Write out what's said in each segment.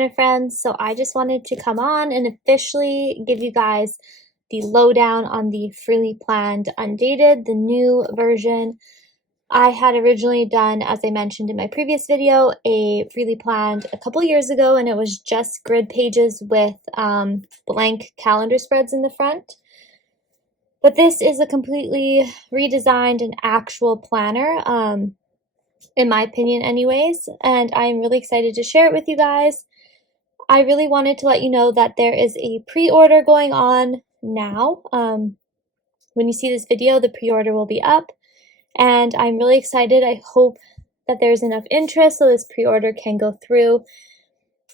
planner friends. So I just wanted to come on and officially give you guys the lowdown on the Freely Planned Undated, the new version. I had originally done, as I mentioned in my previous video, a Freely Planned a couple years ago, and it was just grid pages with blank calendar spreads in the front. But this is a completely redesigned and actual planner, in my opinion anyways, and I'm really excited to share it with you guys. I really wanted to let you know that there is a pre-order going on now. When you see this video, the pre-order will be up, and I'm really excited. I hope that there's enough interest so this pre-order can go through.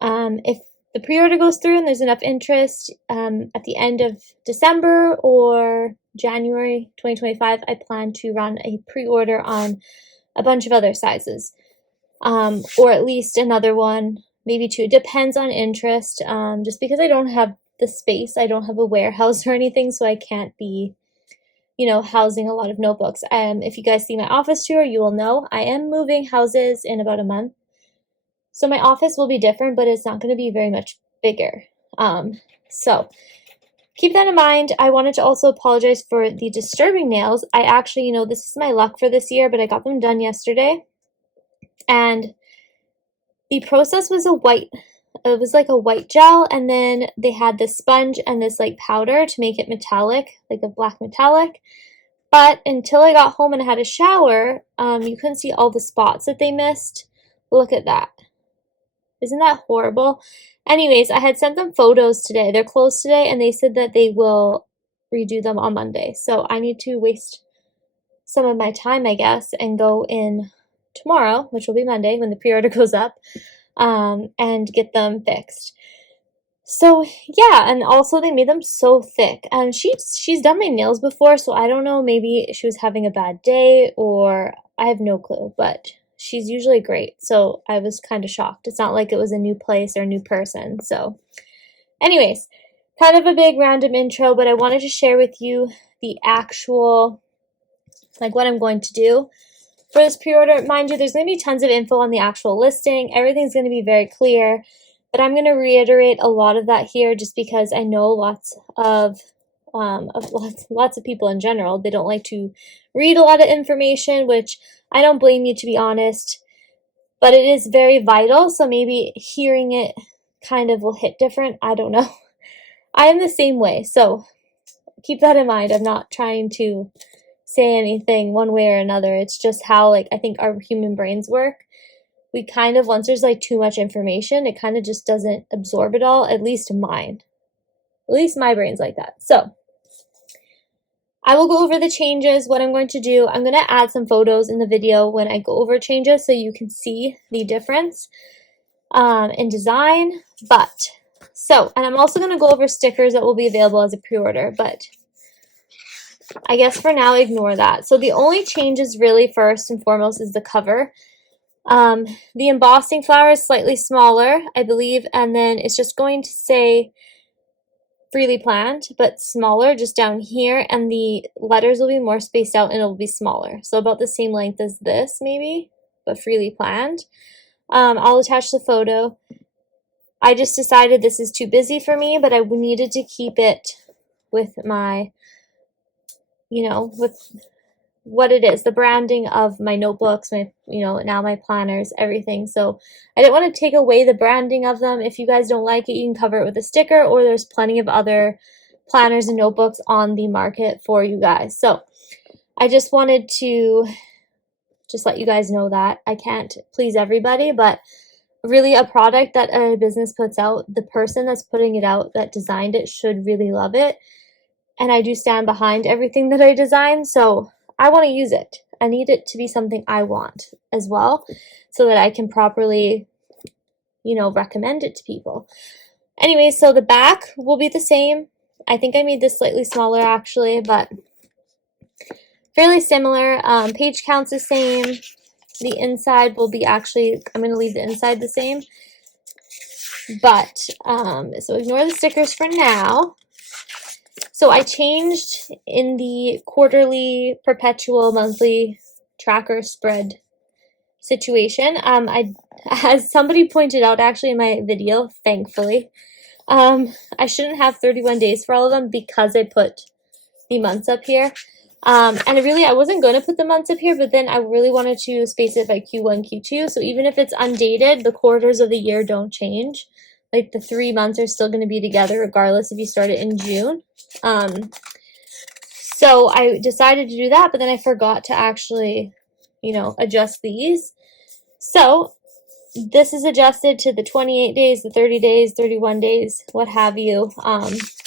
If the pre-order goes through and there's enough interest, at the end of December or January 2025, I plan to run a pre-order on a bunch of other sizes, or at least another one, maybe two. It depends on interest, just because I don't have the space. I don't have a warehouse or anything, so I can't be, housing a lot of notebooks. If you guys see my office tour, you will know I am moving houses in about a month. So my office will be different, but it's not going to be very much bigger. So keep that in mind. I wanted to also apologize for the disturbing nails. I actually, this is my luck for this year, but I got them done yesterday. And the process was it was like a white gel, and then they had this sponge and this like powder to make it metallic, like a black metallic. But until I got home and had a shower, you couldn't see all the spots that they missed. Look at that. Isn't that horrible? Anyways, I had sent them photos today. They're closed today, and they said that they will redo them on Monday. So I need to waste some of my time, I guess, and go in tomorrow, which will be Monday when the pre-order goes up, and get them fixed. So yeah, and also they made them so thick. And she's done my nails before, so I don't know, maybe she was having a bad day, or I have no clue, but she's usually great, so I was kind of shocked. It's not like it was a new place or a new person. So anyways, kind of a big random intro, but I wanted to share with you the actual, like, what I'm going to do for this pre-order. Mind you, there's going to be tons of info on the actual listing. Everything's going to be very clear, but I'm going to reiterate a lot of that here just because I know lots of people in general, they don't like to read a lot of information, which I don't blame you, to be honest, but it is very vital, so maybe hearing it kind of will hit different. I don't know. I am the same way, so keep that in mind. I'm not trying to say anything one way or another. It's just how, I think our human brains work. We kind of, once there's too much information, it kind of just doesn't absorb it all, at least mine. At least my brain's like that. So I will go over the changes, what I'm going to do. I'm going to add some photos in the video when I go over changes so you can see the difference in design. And I'm also going to go over stickers that will be available as a pre-order, but I guess for now, ignore that. So the only changes really, first and foremost, is the cover. The embossing flower is slightly smaller, I believe, and then it's just going to say Freely Planned, but smaller just down here, and the letters will be more spaced out and it will be smaller. So about the same length as this, maybe, but Freely Planned. I'll attach the photo. I just decided this is too busy for me, but I needed to keep it with my, with what it is, the branding of my notebooks, my, now my planners, everything. So I didn't want to take away the branding of them. If you guys don't like it, you can cover it with a sticker, or there's plenty of other planners and notebooks on the market for you guys. So I just wanted to just let you guys know that I can't please everybody, but really a product that a business puts out, the person that's putting it out, that designed it, should really love it. And I do stand behind everything that I design, so I want to use it. I need it to be something I want as well, so that I can properly, recommend it to people. Anyway, so the back will be the same. I think I made this slightly smaller actually, but fairly similar. Page count's the same. The inside will be I'm going to leave the inside the same. But, so ignore the stickers for now. So I changed in the quarterly, perpetual, monthly tracker spread situation. As somebody pointed out actually in my video, thankfully, I shouldn't have 31 days for all of them because I put the months up here. And really, I wasn't going to put the months up here, but then I really wanted to space it by Q1, Q2. So even if it's undated, the quarters of the year don't change. Like the 3 months are still going to be together regardless if you start it in June. So I decided to do that, but then I forgot to actually, adjust these. So this is adjusted to the 28 days, the 30 days, 31 days, what have you.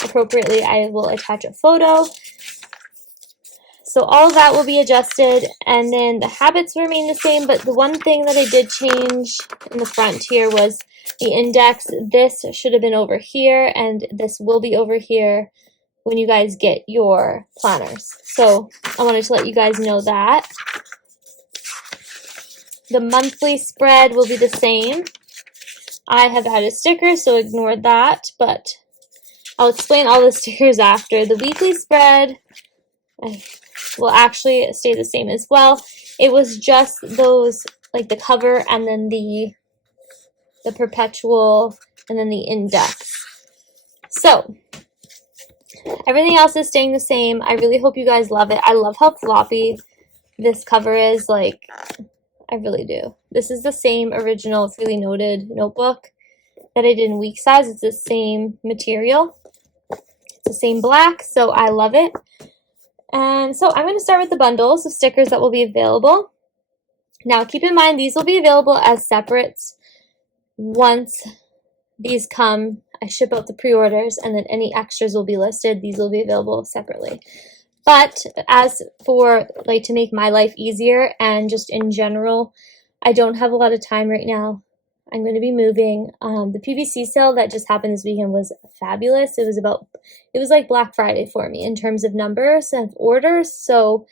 Appropriately, I will attach a photo. So all of that will be adjusted, and then the habits remain the same, but the one thing that I did change in the front here was the index. This should have been over here, and this will be over here when you guys get your planners. So I wanted to let you guys know that. The monthly spread will be the same. I have added stickers, so ignore that, but I'll explain all the stickers after. The weekly spread will actually stay the same as well. It was just those, like the cover and then the perpetual and then the index. So everything else is staying the same. I really hope you guys love it. I love how floppy this cover is. Like, I really do. This is the same original Freely Noted notebook that I did in week size. It's the same material. It's the same black, so I love it. And so I'm going to start with the bundles of stickers that will be available. Now keep in mind these will be available as separates. Once these come, I ship out the pre-orders, and then any extras will be listed. These will be available separately. But as for like to make my life easier and just in general, I don't have a lot of time right now. I'm going to be moving. The PVC sale that just happened this weekend was fabulous. It was like Black Friday for me in terms of numbers of orders. So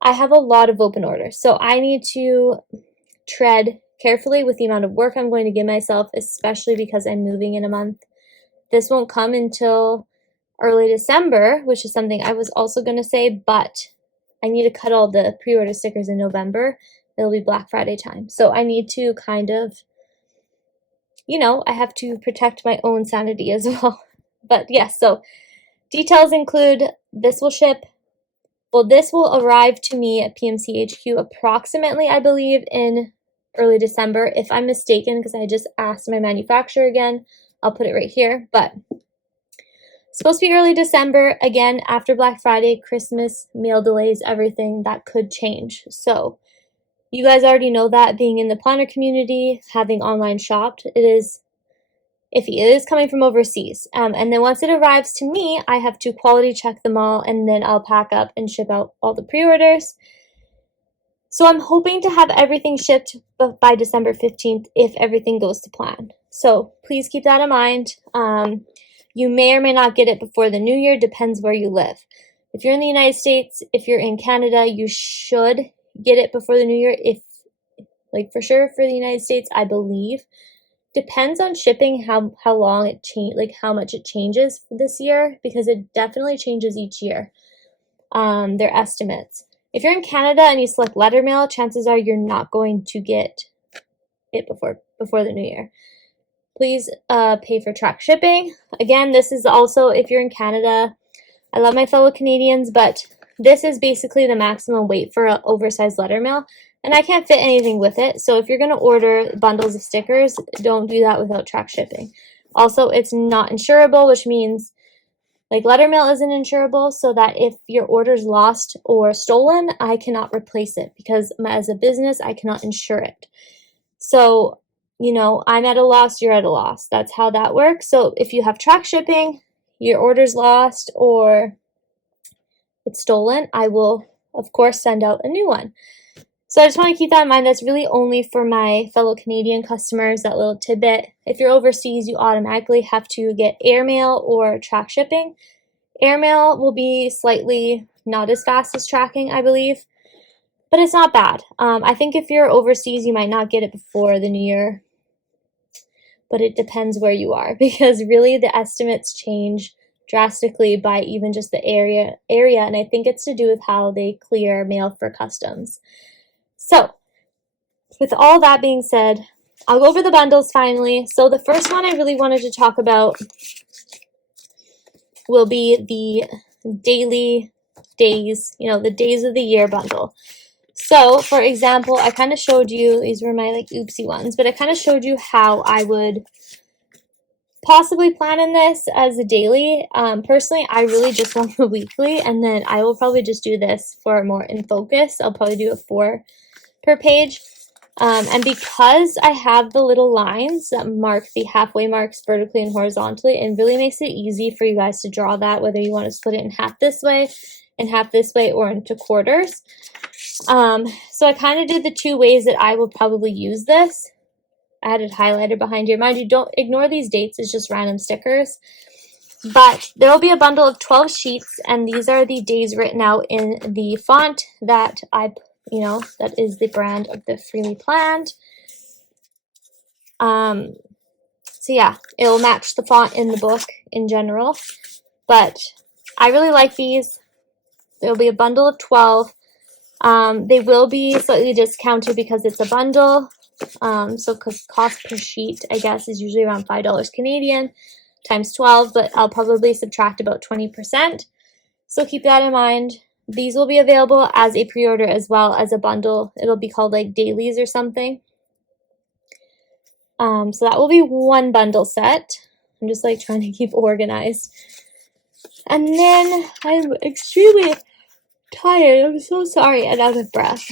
I have a lot of open orders. So I need to tread carefully with the amount of work I'm going to give myself, especially because I'm moving in a month. This won't come until early December, which is something I was also going to say, but I need to cut all the pre-order stickers in November. It'll be Black Friday time. So I need to kind of, I have to protect my own sanity as well. But yes, so details include this will ship. Well, this will arrive to me at PMC HQ approximately, I believe, in early December. If I'm mistaken, because I just asked my manufacturer again, I'll put it right here. But supposed to be early December. Again, after Black Friday, Christmas, mail delays, everything, that could change. So you guys already know that being in the planner community, having online shopped, it is iffy. It is coming from overseas. And then once it arrives to me, I have to quality check them all, and then I'll pack up and ship out all the pre-orders. So I'm hoping to have everything shipped by December 15th if everything goes to plan. So please keep that in mind. You may or may not get it before the new year, depends where you live. If you're in the United States, if you're in Canada, you should get it before the new year. If, like for sure for the United States, I believe. Depends on shipping, how long it how much it changes for this year, because it definitely changes each year. Their estimates. If you're in Canada and you select letter mail, chances are you're not going to get it before the new year. Please pay for track shipping. Again, this is also if you're in Canada. I love my fellow Canadians, but this is basically the maximum weight for an oversized letter mail, and I can't fit anything with it. So if you're going to order bundles of stickers, don't do that without track shipping. Also, it's not insurable, which means like letter mail isn't insurable, so that if your order's lost or stolen, I cannot replace it because as a business, I cannot insure it. So I'm at a loss, you're at a loss. That's how that works. So if you have track shipping, your order's lost or it's stolen, I will, of course, send out a new one. So I just want to keep that in mind. That's really only for my fellow Canadian customers, that little tidbit. If you're overseas, you automatically have to get airmail or track shipping. Airmail will be slightly not as fast as tracking, I believe, but it's not bad. I think if you're overseas, you might not get it before the new year, but it depends where you are because really the estimates change drastically by even just the area, and I think it's to do with how they clear mail for customs. So with all that being said, I'll go over the bundles finally. So the first one I really wanted to talk about will be the daily days, the days of the year bundle. So, for example, I kind of showed you, these were my like oopsie ones, but I kind of showed you how I would possibly plan in this as a daily. Personally, I really just want the weekly, and then I will probably just do this for more in focus. I'll probably do a 4 per page. And because I have the little lines that mark the halfway marks vertically and horizontally, it really makes it easy for you guys to draw that, whether you want to split it in half this way and half this way or into quarters. So I kind of did the 2 ways that I will probably use this. I had it highlighted behind here. Mind you, don't ignore these dates, it's just random stickers. But there will be a bundle of 12 sheets, and these are the days written out in the font that that is the brand of the Freely Planned. So yeah, it will match the font in the book in general. But I really like these. There will be a bundle of 12. They will be slightly discounted because it's a bundle. So cost per sheet, I guess, is usually around $5 Canadian times 12, but I'll probably subtract about 20%. So keep that in mind. These will be available as a pre-order as well as a bundle. It'll be called like dailies or something. So that will be 1 bundle set. I'm just like trying to keep organized. And then I'm extremely tired. I'm so sorry and out of breath.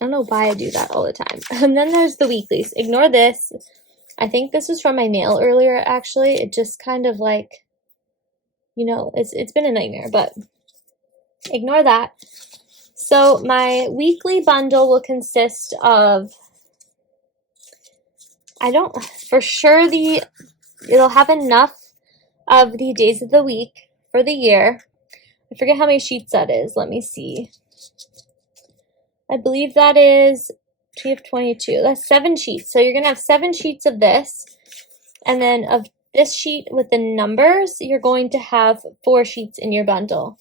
I don't know why I do that all the time. And then there's the weeklies. Ignore this. I think this was from my nail earlier, actually. It just kind of like, it's been a nightmare, but ignore that. So my weekly bundle will consist of, for sure it'll have enough of the days of the week for the year. I forget how many sheets that is. Let me see. I believe that is TF22. That's 7 sheets. So you're going to have 7 sheets of this. And then of this sheet with the numbers, you're going to have 4 sheets in your bundle.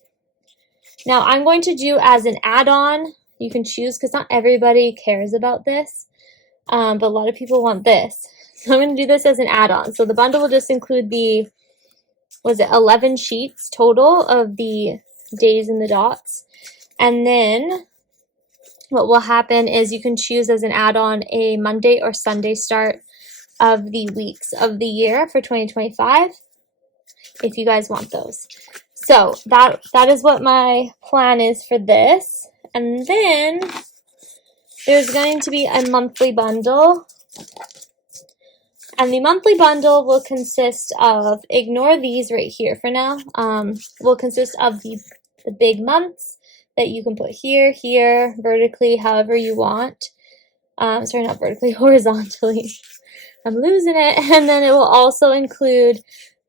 Now I'm going to do as an add-on. You can choose because not everybody cares about this. But a lot of people want this. So I'm going to do this as an add-on. So the bundle will just include 11 sheets total of the days and the dots. And then what will happen is you can choose as an add-on a Monday or Sunday start of the weeks of the year for 2025 if you guys want those. So that is what my plan is for this. And then there's going to be a monthly bundle. And the monthly bundle will consist of, ignore these right here for now, will consist of the big months that you can put here, vertically, however you want. Sorry, not vertically, horizontally. I'm losing it. And then it will also include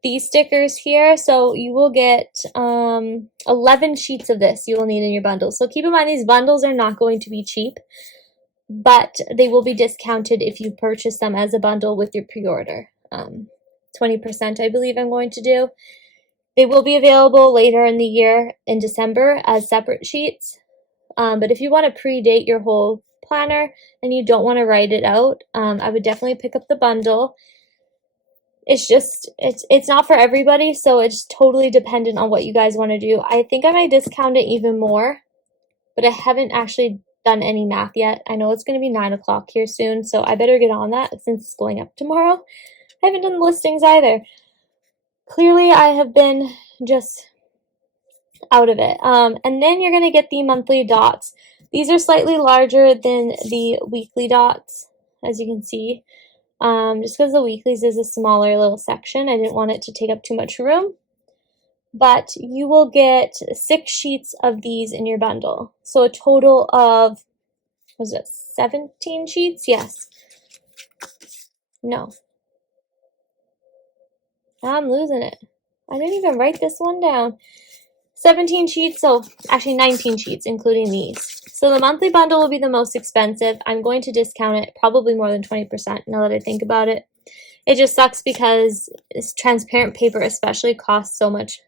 these stickers here. So you will get 11 sheets of this you will need in your bundle. So keep in mind these bundles are not going to be cheap, but they will be discounted if you purchase them as a bundle with your pre-order. 20% I believe I'm going to do. They will be available later in the year in December as separate sheets. But if you want to predate your whole planner and you don't want to write it out, I would definitely pick up the bundle. It's not for everybody, so it's totally dependent on what you guys want to do. I think I might discount it even more, but I haven't actually done any math yet. I know it's going to be 9 o'clock here soon, so I better get on that since it's going up tomorrow. I haven't done the listings either. Clearly, I have been just out of it. And then you're going to get the monthly dots. These are slightly larger than the weekly dots, as you can see. Just because the weeklies is a smaller little section, I didn't want it to take up too much room. But you will get 6 sheets of these in your bundle. So a total of, was it 17 sheets? Yes. No. I'm losing it. I didn't even write this one down. 17 sheets, so actually 19 sheets, including these. So the monthly bundle will be the most expensive. I'm going to discount it probably more than 20% now that I think about it. It just sucks because this transparent paper especially costs so much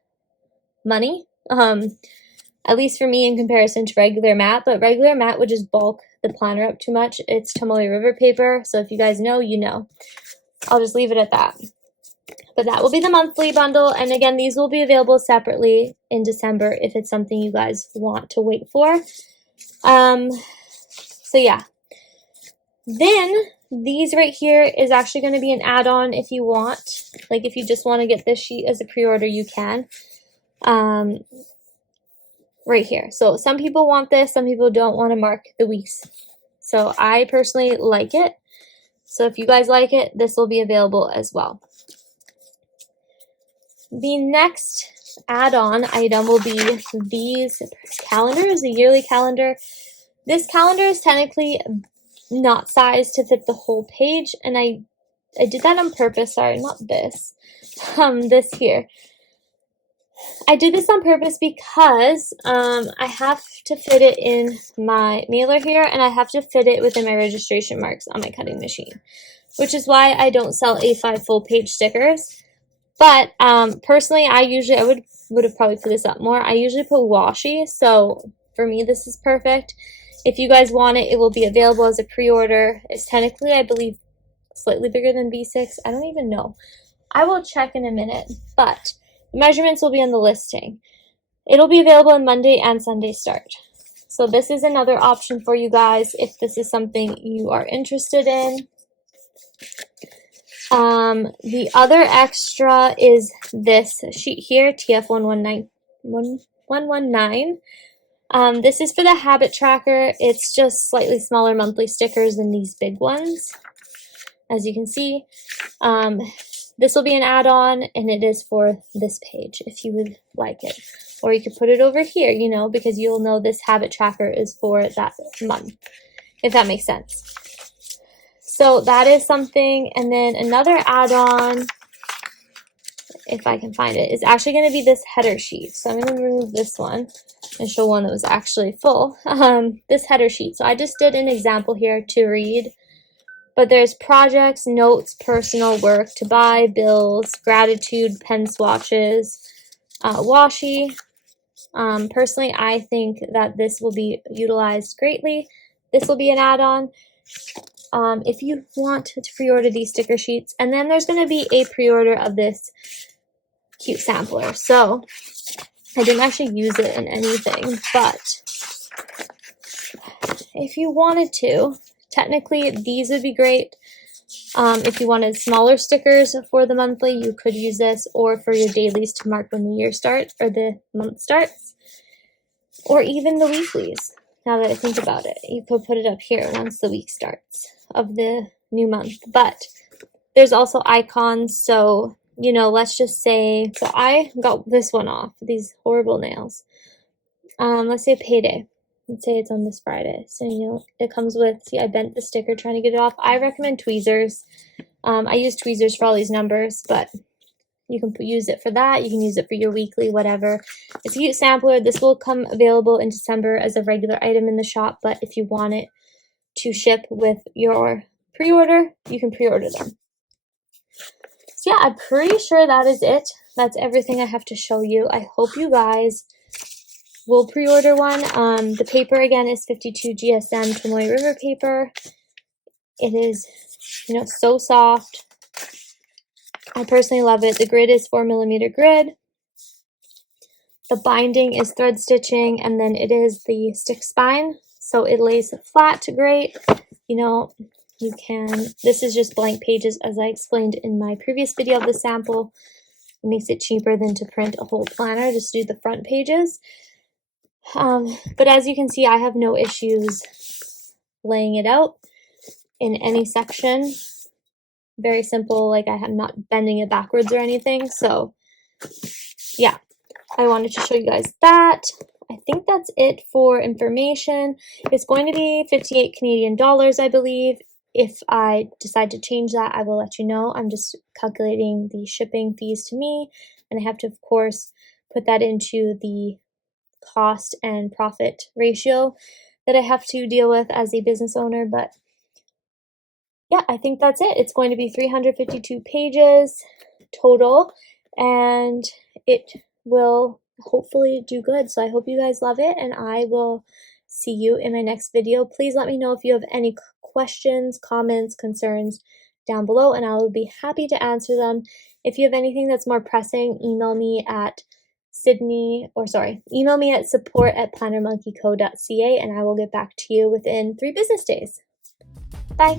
money. At least for me in comparison to regular matte, but regular matte would just bulk the planner up too much. It's Tomoe River paper, so if you guys know, you know. I'll just leave it at that. But that will be the monthly bundle, and again, these will be available separately in December if it's something you guys want to wait for. So yeah. Then these right here is actually going to be an add-on if you want. Like if you just want to get this sheet as a pre-order, you can. Right here. So some people want this, some people don't want to mark the weeks. So I personally like it. So if you guys like it, this will be available as well. The next add-on item will be these calendars, the yearly calendar. This calendar is technically not sized to fit the whole page, and I did that on purpose. Sorry, not this. This here. I did this on purpose because I have to fit it in my mailer here, and I have to fit it within my registration marks on my cutting machine, which is why I don't sell A5 full page stickers. But personally, I would have probably put this up more. I usually put washi, so for me this is perfect. If you guys want it, it will be available as a pre-order. It's technically, I believe, slightly bigger than B6. I don't even know. I will check in a minute, but the measurements will be on the listing. It'll be available on Monday and Sunday start. So this is another option for you guys if this is something you are interested in. The other extra is this sheet here, TF119. This is for the habit tracker. It's just slightly smaller monthly stickers than these big ones, as you can see. This will be an add-on, and it is for this page if you would like it. Or you could put it over here, you know, because you'll know this habit tracker is for that month, if that makes sense. So that is something. And then another add-on, if I can find it, is actually going to be this header sheet. So I'm going to remove this one and show one that was actually full. This header sheet. So I just did an example here to read. But there's projects, notes, personal, work, to buy, bills, gratitude, pen swatches, washi. Personally, I think that this will be utilized greatly. This will be an add-on if you want to pre-order these sticker sheets. And then there's going to be a pre-order of this cute sampler. So I didn't actually use it in anything, but if you wanted to, technically these would be great. If you wanted smaller stickers for the monthly, you could use this, or for your dailies to mark when the year starts or the month starts, or even the weeklies. Now that I think about it, you could put it up here once the week starts of the new month. But there's also icons, so you know, let's just say, so I got this one off, these horrible nails. Let's say payday. Let's say it's on this Friday. So, you know, it comes with, see, I bent the sticker trying to get it off. I recommend tweezers. I use tweezers for all these numbers, but you can use it for that. You can use it for your weekly, whatever. It's a cute sampler. This will come available in December as a regular item in the shop, but if you want it to ship with your pre-order, you can pre-order them. So yeah, I'm pretty sure that is it. That's everything I have to show you. I hope you guys will pre-order one. The paper again is 52 GSM Tomoe River paper. It is, you know, so soft. I personally love it. The grid is 4mm grid. The binding is thread stitching, and then it is the stick spine, so it lays flat great. You know, you can, this is just blank pages as I explained in my previous video of the sample. It makes it cheaper than to print a whole planner, just do the front pages. But as you can see, I have no issues laying it out in any section. Very simple, like I'm not bending it backwards or anything. So yeah, I wanted to show you guys that. I think that's it for information. It's going to be 58 Canadian dollars, I believe. If I decide to change that, I will let you know. I'm just calculating the shipping fees to me, and I have to, of course, put that into the cost and profit ratio that I have to deal with as a business owner. But yeah, I think that's it. It's going to be 352 pages total, and it will hopefully do good. So I hope you guys love it, and I will see you in my next video. Please let me know if you have any questions, comments, concerns down below, and I will be happy to answer them. If you have anything that's more pressing, email me at support@plannermonkeyco.ca, and I will get back to you within 3 business days. Bye.